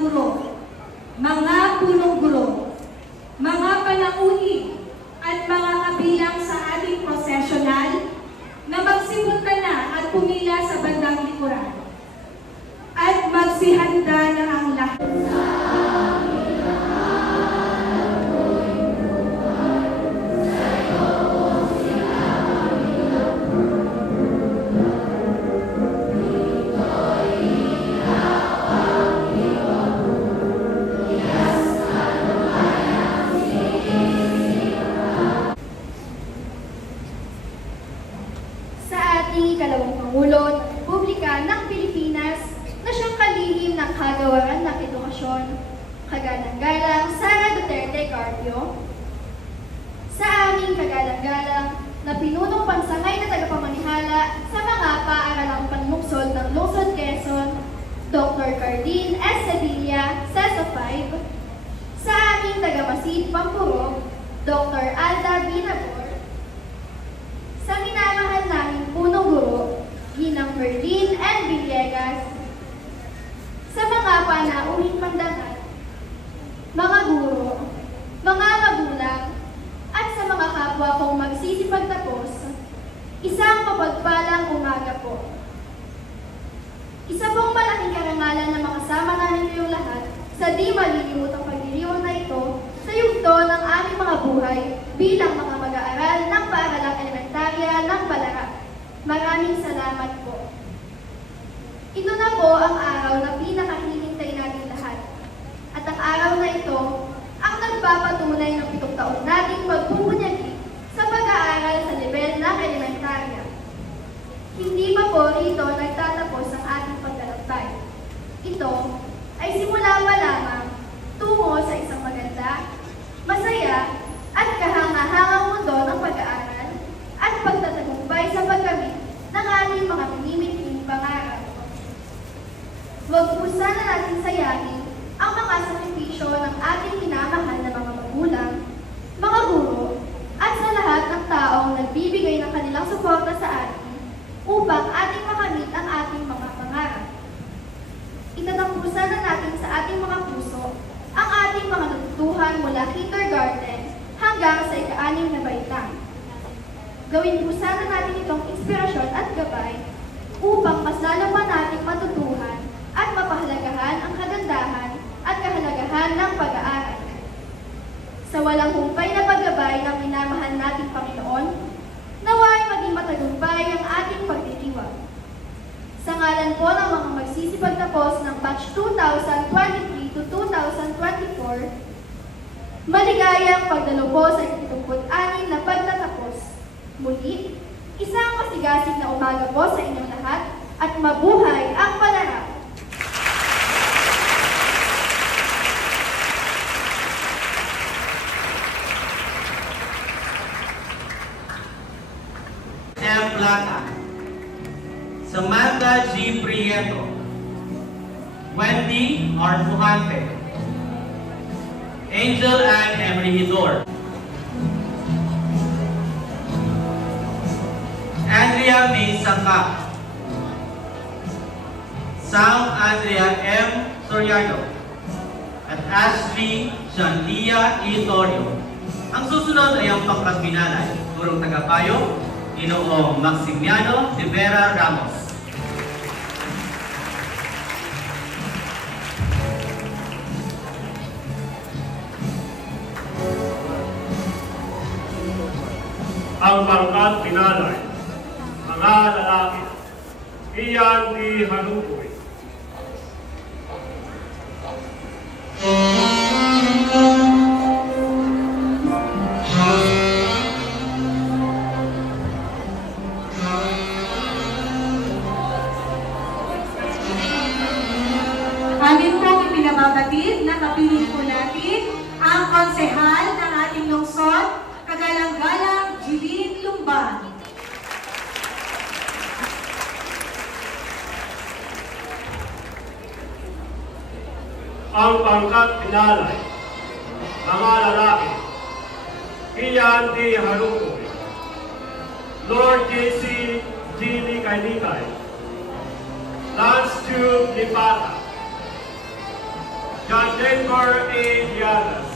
guro, mga punong guro, mga panauhi, at mga kabilang sa ating prosesyonal na magsipunta na at pumila sa bandang likuran. At magsihanda na ang lahat. Ikalawang Pangulo ng Republika ng Pilipinas na siyang kalihim ng kagawaran ng edukasyon, kagalang-galang Sara Duterte Carpio, sa aming kagalang-galang na pinunong pansangay na tagapamanihala sa mga paaralang panlungsod ng Lungsod Quezon, Dr. Cardine S. Sevilla, CESA 5, sa aming tagamasid Pampurog, Dr. Alda Binabor, sa minamahal naming punong guro, Ginang Merlin N. Villegas, sa mga panauhing pandangat, mga guro, mga magulang, at sa mga kapwa kong magsisipagtapos, isang mapagpalang umaga po. Isa pong malaking karangalan na makasama namin kayong lahat sa di malilimutang pagdiriwang na ito sa yugto ng aming mga buhay bilang mga mag-aaral ng paaralang elementarya ng Balara. Maraming salamat po. Ito na po ang araw na pinakahihintay natin lahat. At ang araw na ito ang nagpapatunay ng 7 taon nating pagpupunyagi sa pag-aaral sa level ng elementarya. Hindi pa po rito nagtatapos ang ating paglalakbay. Ito ay simula pa lamang tungo sa isang maganda, masaya, at kahanga-hangang mundo ng pag-aaral at pagtatagumpay sa pagkamit ng ating mga pinimit-ing pangarap. Huwag po sana natin sayahin ang mga sakripisyo ng ating minamahal na mga magulang, mga guro, at sa lahat ng taong nagbibigay ng kanilang suporta sa atin upang ating makamit ang ating mga pangarap. Itatangpusan na natin sa ating mga puso ang ating mga natutuhan mula kindergarten hanggang sa ika-6 na baitang. Gawin po sana natin itong inspirasyon at gabay upang mas lalo pa nating matutuhan at mapahalagahan ang kagandahan at kahalagahan ng pag-aaral. Sa walang humpay na paggabay ng minamahal nating Panginoon, naway maging matagumpay ang ating pagdiriwang. Sa ngalan po ng mga magsisipagtapos ng batch 2023 to 2024, maligayang pagdalo po sa 76 na pagtatapos. Muli, isang masigasig na umaga po sa inyong lahat at mabuhay ang Balara! M. Plata, Samantha G. Prieto, Wendy R. Fujante, Angel Ann Emery Hidor, Andrea May Sangka, Sam Andrea M. Soriano, at Ashley Janlia E. Torio. Ang susunod ay ang pangkasbinalay, Gurong Tagapayo, Ginoong Maximiano Rivera Ramos. Ang pangkat pinalay, mga lalaki, Ian D. Halupoy, Amin pong ipinababatid na kapiling po natin ang konsehal ng ating lungsod, kagalang-galang Jeline Lumban. ang pangkat pinalay, mga lalaki, Ian D. Halupoy, Lord J.C. Gini Kainikay, Lance Tube Lipata, John Denver A. Dianas,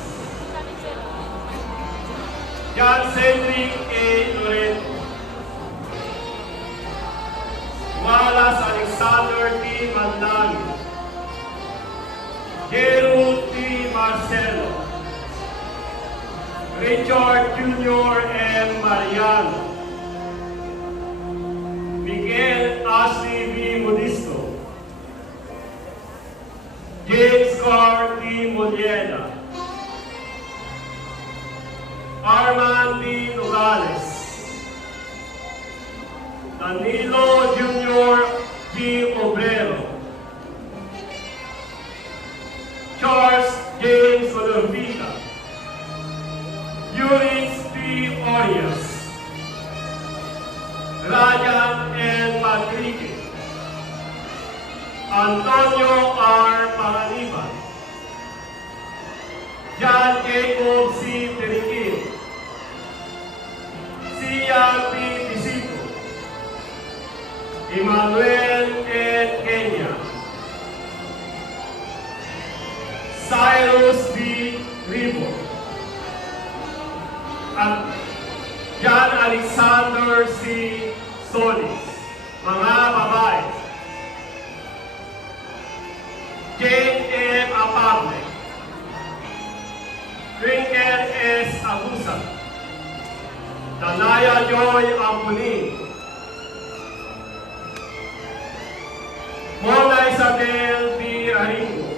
John Cedric A. Loreto, Wallace Alexander T. Mandali, Jeru T. Marcelo, Richard Jr. M. Mariano, Miguel Ashley V. Modisto, James Carr T. Moliera, Armand D. Nogales, Danilo Jr. G. Obrero, Charles James Olorvita, Yuris P. Orias, Rajan N. Patrique, Antonio R. Paraniban, John Jacob C. Periquil, Sia P. Pisito, Emmanuel N. Kenya, Cyrus B. Ribo, at John Alexander C. Solis, mga babae. Jane M. Apable, Twinkle S. Agusa, Danaya Joy Ampunin, Mona Isabel B. Aringo,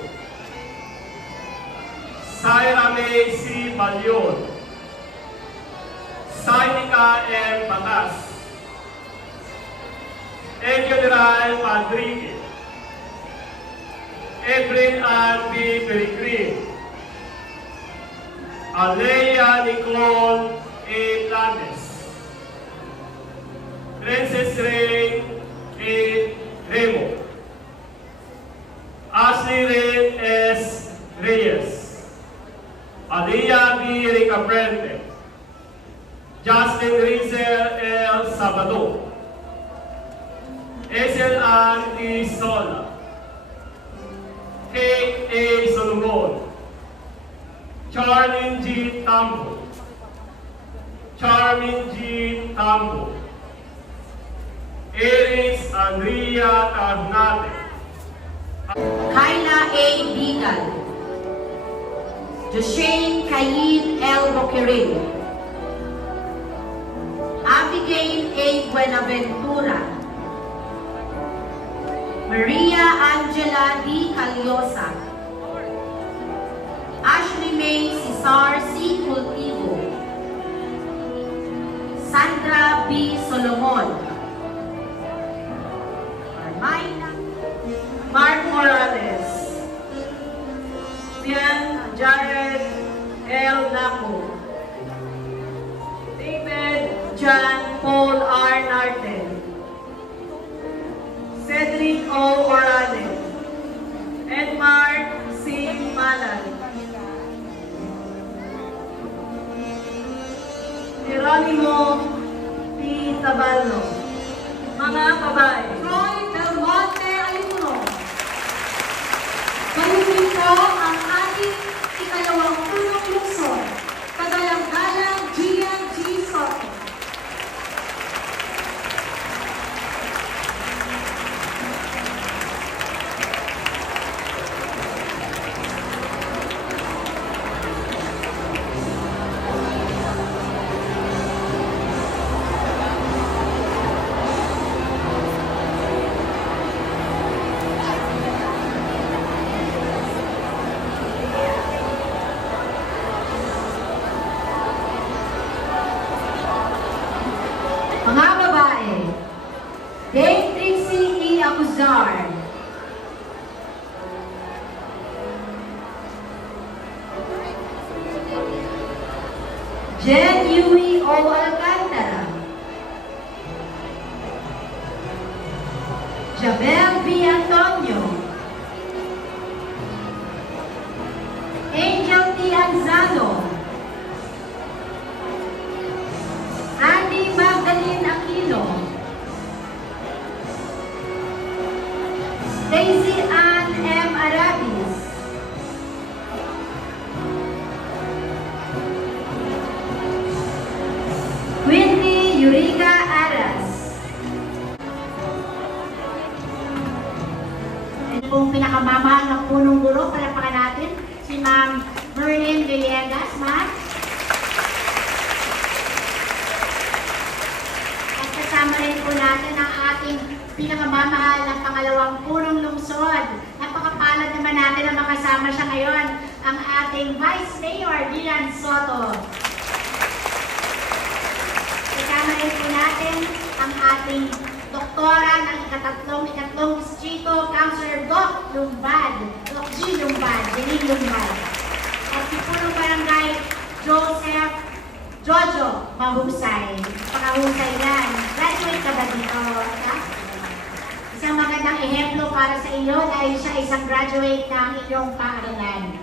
Syra May C. Balyon, Sainika M. Batas, General Padrique, Evelyn Ann B. Pericrin, Alea Nicole A. Planes, Princess Rain A. Remo, Ashley Rain S. Reyes, Adia B. Ricaprente, Justin Rizel L. Sabado, Esel Ann T. Sola, Kate A. Solomon, Charlene G. Tambo, Charmin G. Tambo, Eris Andrea Tarnate, Kyla A. Bigal, Joshane Cain L. Boqueril, Abigail A. Buenaventura, Maria Angela D. Caliosa, Ashley May Cesar C. Cultivo, Sandra B. Solomon, Mark Morales, Bian Jared L. Naco, David John Paul R. Narten, Cedric O. Orale, Edmar C. Malan, Geronimo P. Tabalno, mga babae. Troy Del Monte Alimuno. Bayunin ko ang ating ikalawang punong lungsod, Kagalang-galang Gian G. Soto. Mga babae, Dame Trixie E. Acuzar, Jen Yui O. Alcantara, Jabel B. Antonio, Angel T. Anzano, Andy Magdalene Aquino, Daisy Ann M. Arabis, pong pinakamamahal na punong guro. Palapakan natin si Ma'am Merlin Villegas, ma'am. At kasama rin po natin ang ating pinakamamahal na pangalawang punong lungsod. Napakapalad naman natin na makasama siya ngayon, ang ating Vice Mayor, Dian Soto. Kasama rin po natin ang ating doktora ng ikatlong distrito, Councilor Doc Lumbad, Doc G. Lumbad, Jeline Lumbad. At si Punong Barangay Joseph Jojo Mahusay. Pakahusay yan. Graduate ka ba dito? Isang magandang ehemplo para sa iyo dahil siya isang graduate ng iyong paaralan.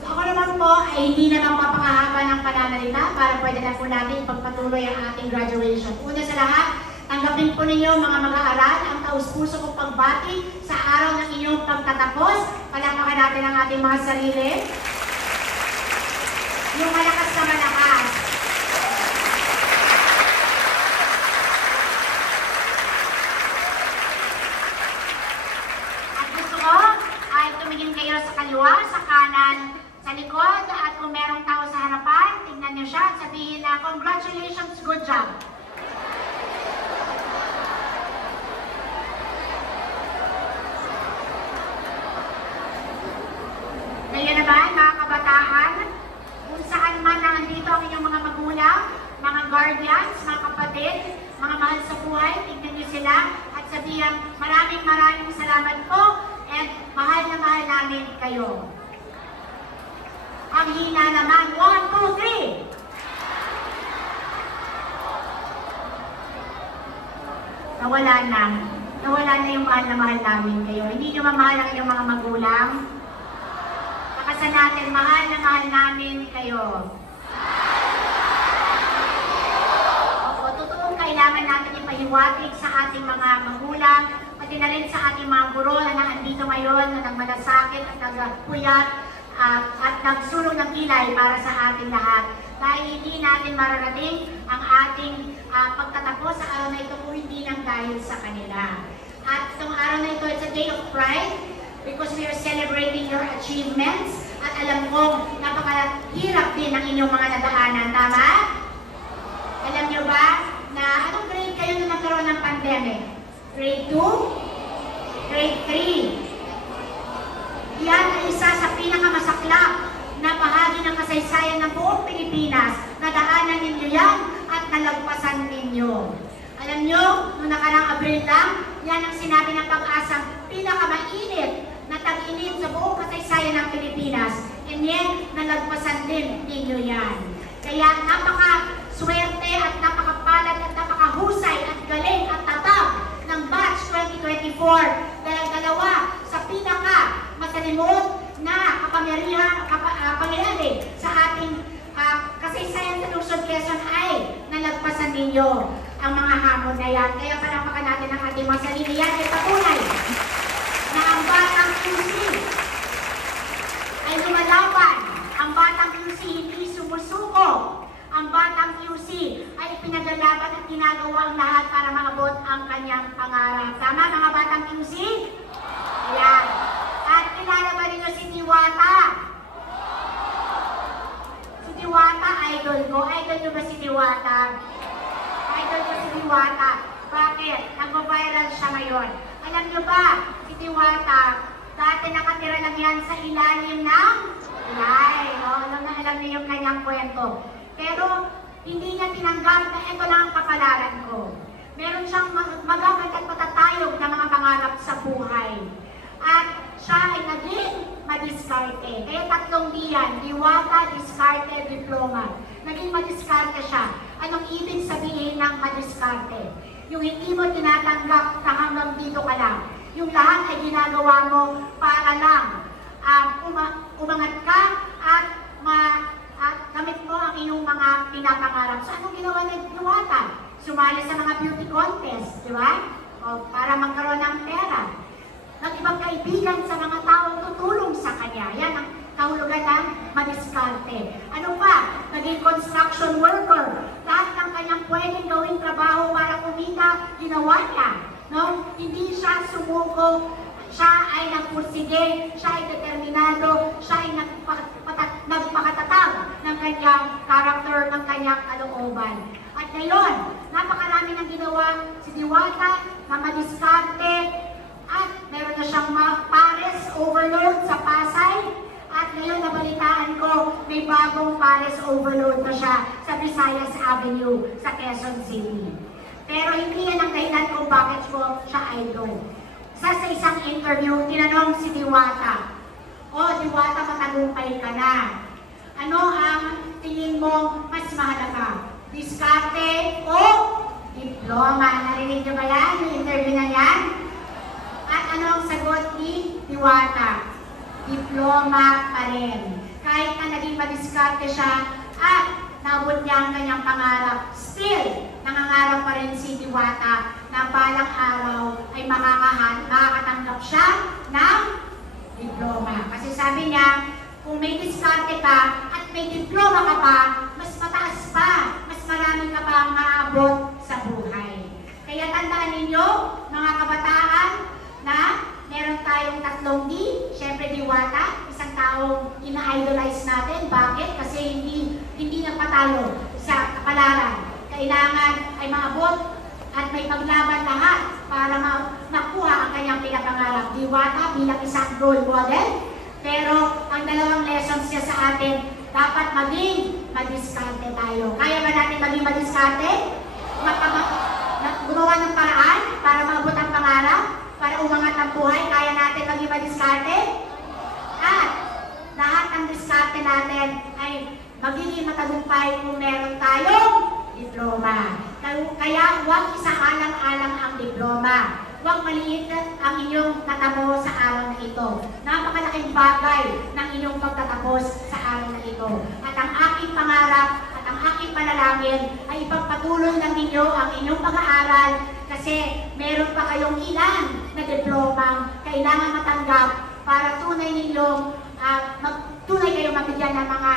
So ako naman po ay hindi naman papakahaba ng pananalita para pwede na po natin ipagpatuloy ang ating graduation. Una sa lahat, tanggapin po ninyo mga mag-aaral ang taus-puso kong pagbati sa araw ng inyong pagtatapos. Palapakan natin ang ating mga sarili. Yung malakas na malakas. At gusto ko ay tumingin kayo sa kaliwa, sa kanan, sa likod, at kung merong tao sa harapan, tignan niyo siya at sabihin na, congratulations, good job. Ngayon naman, mga kabataan, kung saan man nandito ang inyong mga magulang, mga guardians, mga kapatid, mga mahal sa buhay, tignan niyo sila at sabihan, maraming salamat po and mahal na mahal namin kayo. Ang hina naman, 1, 2, 3! Nawala na yung mahal na mahal namin kayo. Hindi nyo mamahal ang inyong mga magulang. Lakasan natin, mahal na mahal namin kayo. Opo, totoong kailangan natin ipahiwatig sa ating mga magulang, pati na rin sa ating mga guro na nandito ngayon, na nagmalasakit at nagpuyat at nagsulong ng kilay para sa ating lahat. Dahil hindi natin mararating ang ating pagtatapos sa araw na ito kung hindi nang dahil sa kanila. At itong araw na ito, it's a day of pride because we are celebrating your achievements. At alam kong napakahirap din ang inyong mga nadaanan. Tama? Alam nyo ba na anong grade kayo nung nagkaroon ng pandemic? Grade 2? Grade 3? Yan ay isa sa pinakamasaklap na bahagi ng kasaysayan ng buong Pilipinas. Nadaanan ninyo yan at nalagpasan ninyo. Alam nyo, noong nakarang Abril lang, yan ang sinabi ng Pag-asang pinakamainit na tag-init sa buong kasaysayan ng Pilipinas. And yet, nalagpasan din ninyo yan. Kaya napaka-swerte at napakapalad at napakahusay at galing at tatag ng Batch 2024 dahil dalawa sa pinaka-matalimod na kapangyarihan sa ating kasaysayan sa Luzon, Quezon ay nalagpasan ninyo ang mga hamon na yan. Kaya palapakan natin ang ating mga sarili. Yan ay patunay na ang Batang QC ay lumalaban. Ang Batang QC hindi sumusuko. Ang Batang QC ay pinagalaban at ginagawa ang lahat para maabot ang kanyang pangarap. Tama mga Batang QC? Ayan. At kilala ba ninyo si Diwata? Si Diwata, idol ko. Idol nyo ba si Diwata? Idol ko si Diwata. Bakit? Nag-viral siya ngayon. Alam nyo ba, si Diwata, dati nakatira lang yan sa ilalim ng tulay. Alam niyo yung kanyang kwento. Pero, hindi niya tinanggap na ito lang ang kapalaran ko. Meron siyang magagand at matatayog na mga pangarap sa buhay. At siya ay naging madiskarte. Kaya tatlong diyan, Diwata, diskarte, diploma. Naging madiskarte siya. Anong ibig sabihin ng madiskarte? Yung hindi mo tinatanggap na hanggang dito ka lang. Yung lahat ay ginagawa mo para lang umangat ka at gamit mo ang iyong mga pinapangarap. So anong ginawa ni Diwata? Sumali sa mga beauty contest, di ba? O, para magkaroon ng pera. Nag-ibang kaibigan sa mga taong tutulong sa kanya. Yan ang kahulugan ng madiskarte. Ano pa? Naging construction worker. Lahat ng kanyang pwedeng gawing trabaho para kumita, ginawa niya. No? Hindi siya sumuko. Siya ay nagpursige, siya ay determinado, siya ay nagpakatatag ng kanyang karakter, ng kanyang kalooban. At ngayon, napakarami ng ginawa si Diwata na madiskarte at meron na siyang pares overload sa Pasay. At ngayon nabalitaan ko, may bagong pares overload na siya sa Visayas Avenue sa Quezon City. Pero hindi yan ang dahilan kung bakit ko siya idol. Sa isang interview, tinanong si Diwata, Diwata, matagumpay ka na. Ano ang tingin mo mas mahalaga? Diskarte o diploma? Narinig niyo ba yan? Yung interview na yan? At ano ang sagot ni Diwata? Diploma pa rin. Kahit na naging madiskarte siya at naabot niya ang kanyang pangarap, still, nangangarap pa rin si Diwata na balang araw ay makakatanggap siya ng diploma. Kasi sabi niya, kung may diskarte ka at may diploma ka pa, mas mataas pa, mas marami ka pa ang maabot sa buhay. Kaya tandaan ninyo, mga kabataan, na meron tayong 3 D. Siyempre, Diwata, isang taong ina-idolize natin. Bakit? Kasi hindi nagpatalo sa kapalaran. Kailangan ay maabot at may paglaban lahat para makuha ang kanyang pinapangarap. Diwata bilang isang role model. Pero ang dalawang lessons niya sa atin, dapat maging madiskarte tayo. Kaya ba natin maging madiskarte? Gumawa ng paraan para maabot ang pangarap? Para umangat ang buhay, kaya natin maging madiskarte? At lahat ng diskarte natin ay magiging matagumpay kung meron tayong diploma. Kaya huwag isaalang-alang ang diploma. Huwag maliit ang inyong tatamo sa araw na ito. Napakalaking bagay ng inyong pagtatapos sa araw na ito. At ang aking pangarap at ang aking panalangin ay ipagpatuloy ng inyo ang inyong pag-aaral kasi meron pa kayong ilan na diploma kailangan matanggap para tunay ninyong tunay kayong mabigyan ng mga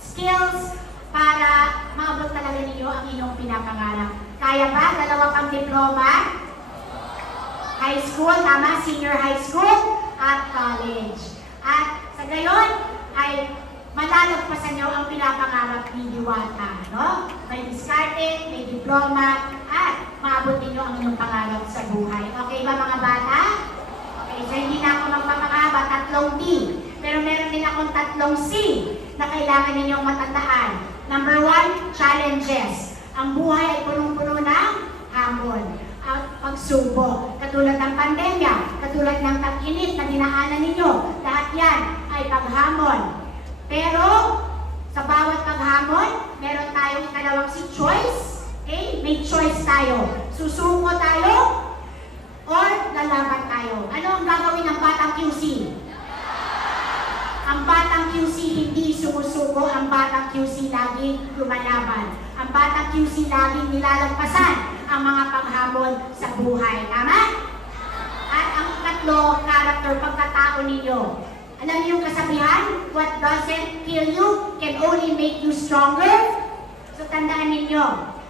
skills para maabot talaga ninyo ang inyong pinapangarap. Kaya ba? 2 pang diploma? High school, tama? Senior high school at college. At sa gayon ay malalagpasan nyo ang pinapangarap ni Diwata. No? May diskarte, may diploma, at maabot ninyo ang inyong pangarap sa buhay. Okay ba mga bata? Okay, so hindi na ako magpapakaba, 3 D. Pero meron din akong 3 C na kailangan ninyong matandaan. Number 1, challenges. Ang buhay ay punong-puno ng hamon at pagsubok. Katulad ng pandemya, katulad ng tag-init na dinaanan ninyo, lahat yan ay paghamon. Pero sa bawat paghamon, meron tayong ikalawang choice. Okay? May choice tayo. Susuko tayo or lalaban tayo. Ano ang gagawin ng batang QC? Ang batang QC hindi sumusuko, ang batang QC laging lumalaban. Ang batang QC laging nilalagpasan ang mga paghamon sa buhay. Tama? At ang 3, character, pagkatao ninyo. Alam niyo yung kasabihan? What doesn't kill you can only make you stronger. So tandaan ninyo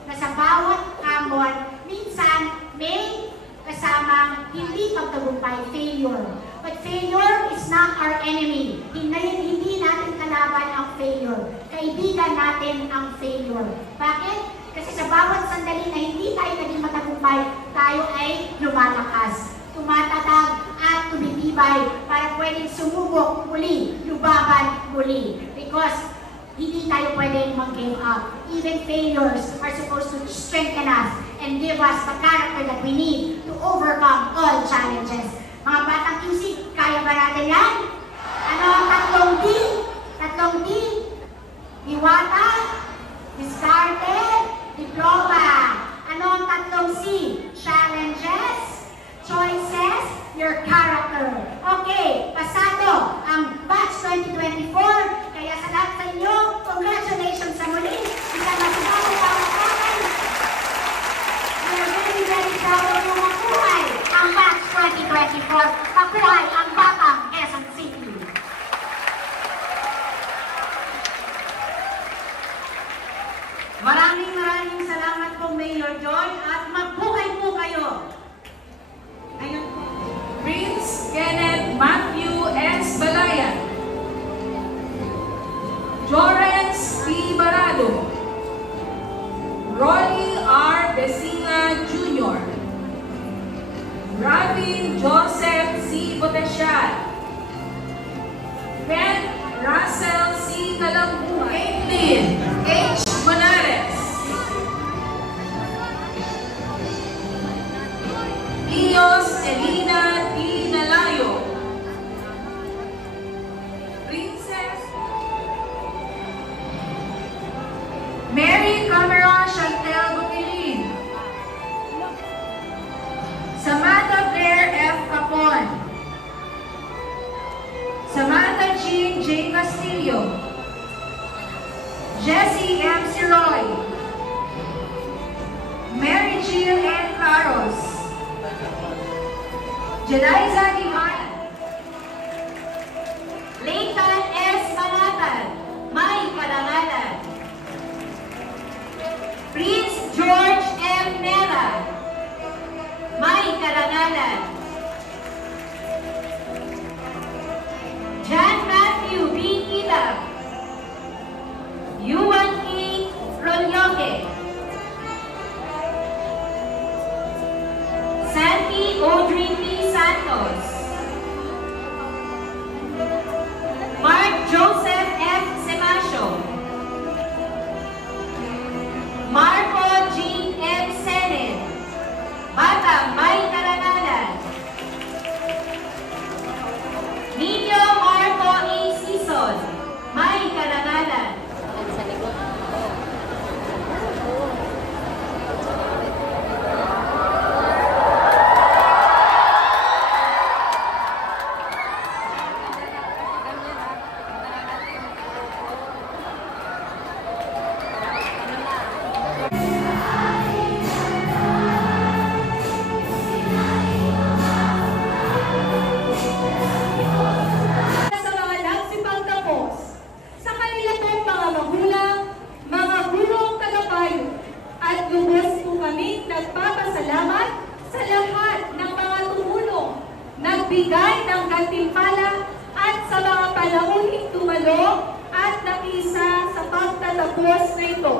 na sa bawat hamon, minsan may kasamang hindi pagtagumpay, failure. But failure is not our enemy. Hindi natin kalaban ang failure. Kaibigan natin ang failure. Bakit? Kasi sa bawat sandali na hindi tayo naging matagumpay, tayo ay lumalakas, tumatatag at tumitibay para pwedeng sumubok muli, lubaban muli. Because hindi tayo pwedeng mag-give up. Even failures are supposed to strengthen us and give us the character that we need to overcome all challenges. Mga batang QC, kaya ba natin yan? Ano ang 3 D? 3 D? Diwata, diskarte, diploma. Ano ang 3 C? Challenges, choices, your character. Okay, pasado ang batch 2024. Kaya sa lahat sa inyo, congratulations sa muli. Isang masigamo pa ang akin. We are very, very proud of you makuhay ang batch 2024. Makuhay ang batang Quezon City. Maraming salamat po, Mayor George, at magbuhay po kayo. Ayun po. Prince Nalambuhay, Caitlin H. Manares, Ios Elina D. Nalayo, Princess Mary Camera Chantel Bukilin, Samantha Claire F. Capon, Samantha Jean J. Castillo, Jessie M. Siroy, Mary Jill N. Caros, Jeliza Dihan, Leighton S. Manatan, may karangalan. Prince George M. Mera, may karangalan. John Matthew B. Ilang, Yuan K. Rolyoke, Santi Audrey P. Santos, Mark Joseph F. Semasio, Marco G. M. Senen, Batang May Karangalan, Nino Marco A. Sison, May Karangalan, sa mga nagsipagtapos, sa kanila pong mga magulang, mga gurong tagapayo, at lubos po kaming nagpapasalamat sa lahat ng mga tumulong, nagbigay ng gantimpala, at sa mga panauhing tumalo at nakisa sa pagtatapos na ito.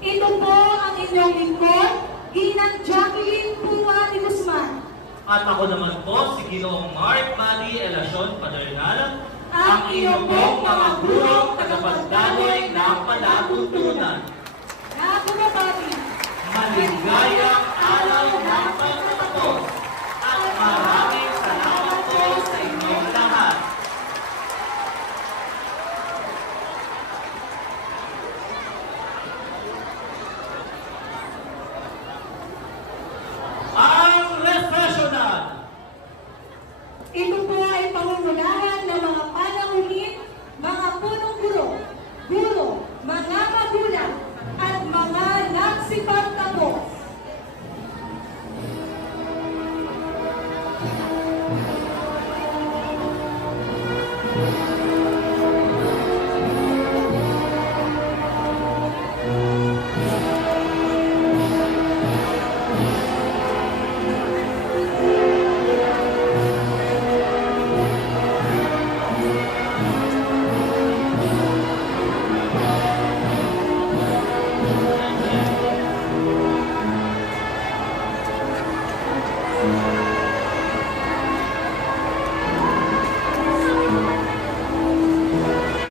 Ito po ang inyong lingkod, Ginang Jacqueline Puma de Guzman. At ako naman po si Ginoong Mark Mali Elacion Padernal, Ang iyong pong mga gurong tagapagdaloy ng palatuntunan. Na bumabati. Maligayang araw ng